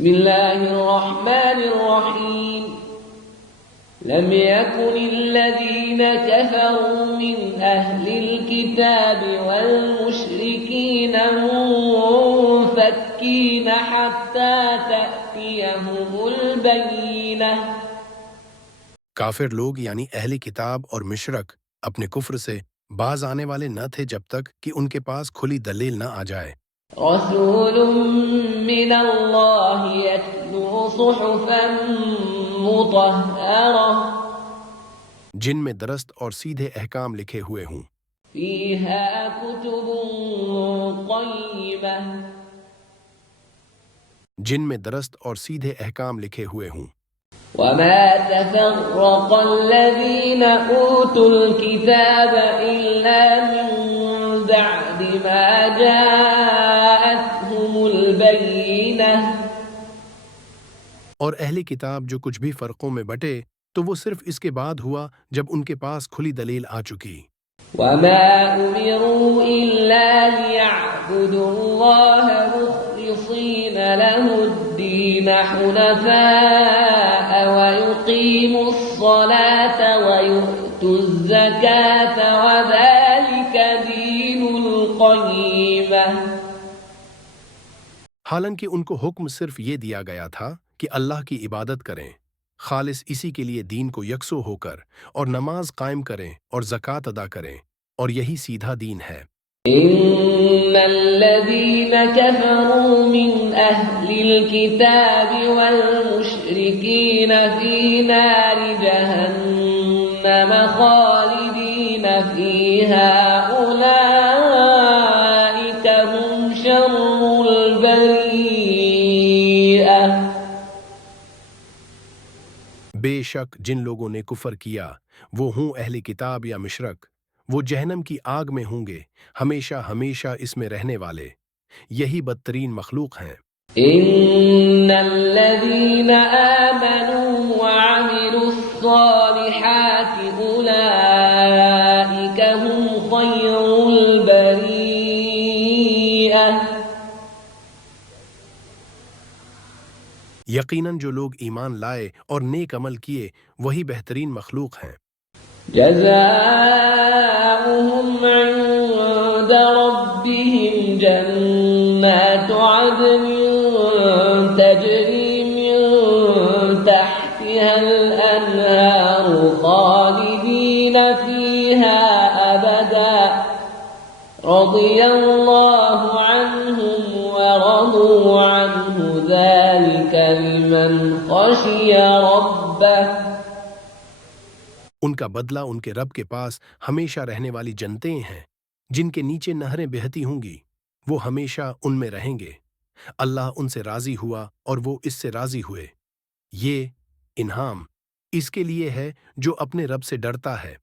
بسم الله الرحمن الرحيم لم يكن الذين كفروا من أهل الكتاب والمشركين منفكين حتى تأتيهم البينة۔ کافر لوگ یعنی اہل کتاب اور مشرک اپنے کفر سے باز آنے والے نہ تھے جب تک کہ ان کے پاس کھلی دلیل نہ آ جائے۔ رسول من اللہ یتلو صحفا مطہرہ جن میں درست اور سیدھے احکام لکھے ہوئے ہوں، فیہا کتب قیمہ جن میں درست اور سیدھے احکام لکھے ہوئے ہوں۔ وما تفرق الذين أوتوا الكتاب إلا من بعد ما جاءتهم البينة۔ اور اہل کتاب جو کچھ بھی فرقوں میں بٹے تو وہ صرف اس کے بعد ہوا جب ان کے پاس کھلی دلیل آ چکی۔ وما أمروا إلا ليعبدوا الله مخلصين له الدين حنفاء ويقيموا الصلاة ويؤتوا الزكاة وذلك دين القيمة۔ حالانکہ ان کو حکم صرف یہ دیا گیا تھا کہ اللہ کی عبادت کریں، خالص اسی کے لیے دین کو یکسو ہو کر، اور نماز قائم کریں اور زکوٰۃ ادا کریں، اور یہی سیدھا دین ہے۔ ان الذين كفروا من اهل الكتاب والمشركين في نار جهنم خالدين فيها اولئك هم شر البريئة۔ بے شک جن لوگوں نے کفر کیا وہ ہوں اہل کتاب یا مشرک، وہ جہنم کی آگ میں ہوں گے، ہمیشہ ہمیشہ اس میں رہنے والے، یہی بدترین مخلوق ہیں۔ ان الذين آمنوا وعملوا الصالحات اولئك هم خير البريئة۔ یقیناً جو لوگ ایمان لائے اور نیک عمل کیے وہی بہترین مخلوق ہیں۔ جزاؤهم عند ربهم جنات عدن تجري من تحتها الأنهار خالدين فيها أبدا رضي الله عنهم ورضوا عنه ذلك لمن خشي ربه۔ ان کا بدلہ ان کے رب کے پاس ہمیشہ رہنے والی جنتیں ہیں جن کے نیچے نہریں بہتی ہوں گی، وہ ہمیشہ ان میں رہیں گے، اللہ ان سے راضی ہوا اور وہ اس سے راضی ہوئے۔ یہ انعام اس کے لیے ہے جو اپنے رب سے ڈرتا ہے۔